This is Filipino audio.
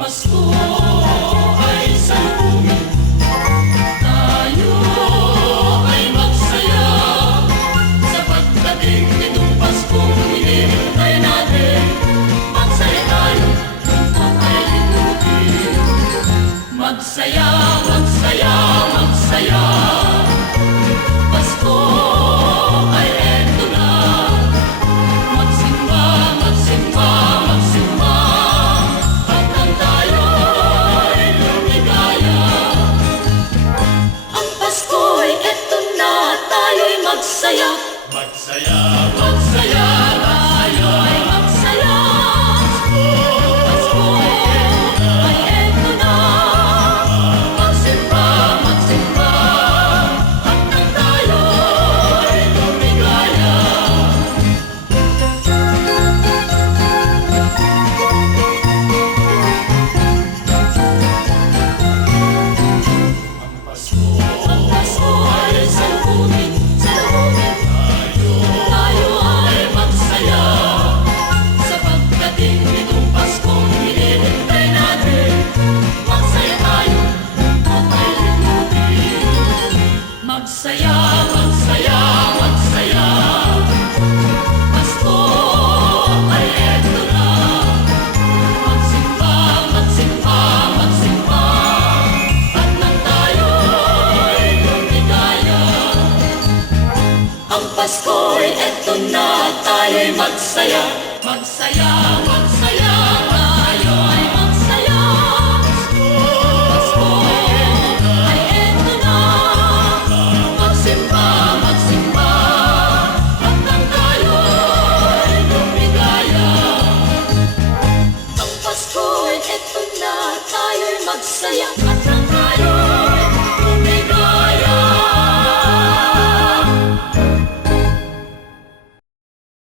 Pasko ay salubungin, tayo ay magsaya sa pagdating nitong Paskong hinihintay natin. Magsaya tayo, lungkot ay limutin. Magsaya, magsaya, magsaya. Pasko ay eto na. Magsimba, magsimba, magsimba. Hanggang tayo'y lumigaya. Ang Pasko'y eto na, tayo'y magsaya. Magsaya, magsaya, tayo'y magsaya. Pasko ay eto na. Magsimba, magsimba. Hanggang tayo'y lumigaya. Ang Pasko ay salubungin, salubungin. Tayo ay magsaya sa pagdating nitong Paskong hinihintay natin. Magsaya tayo, lungkot ay limutin. Magsaya, magsaya, magsaya. Pasko ay eto na. Magsimba, magsimba, magsimba. At nang tayo'y lumigaya. Ang Pasko'y eto na, tayo'y magsaya. Magsaya, magsaya, tayo'y magsaya. Pasko ay eto na. Magsimba, magsimba. Hanggang tayo'y lumigaya. Ang Pasko'y eto na, tayo'y magsaya.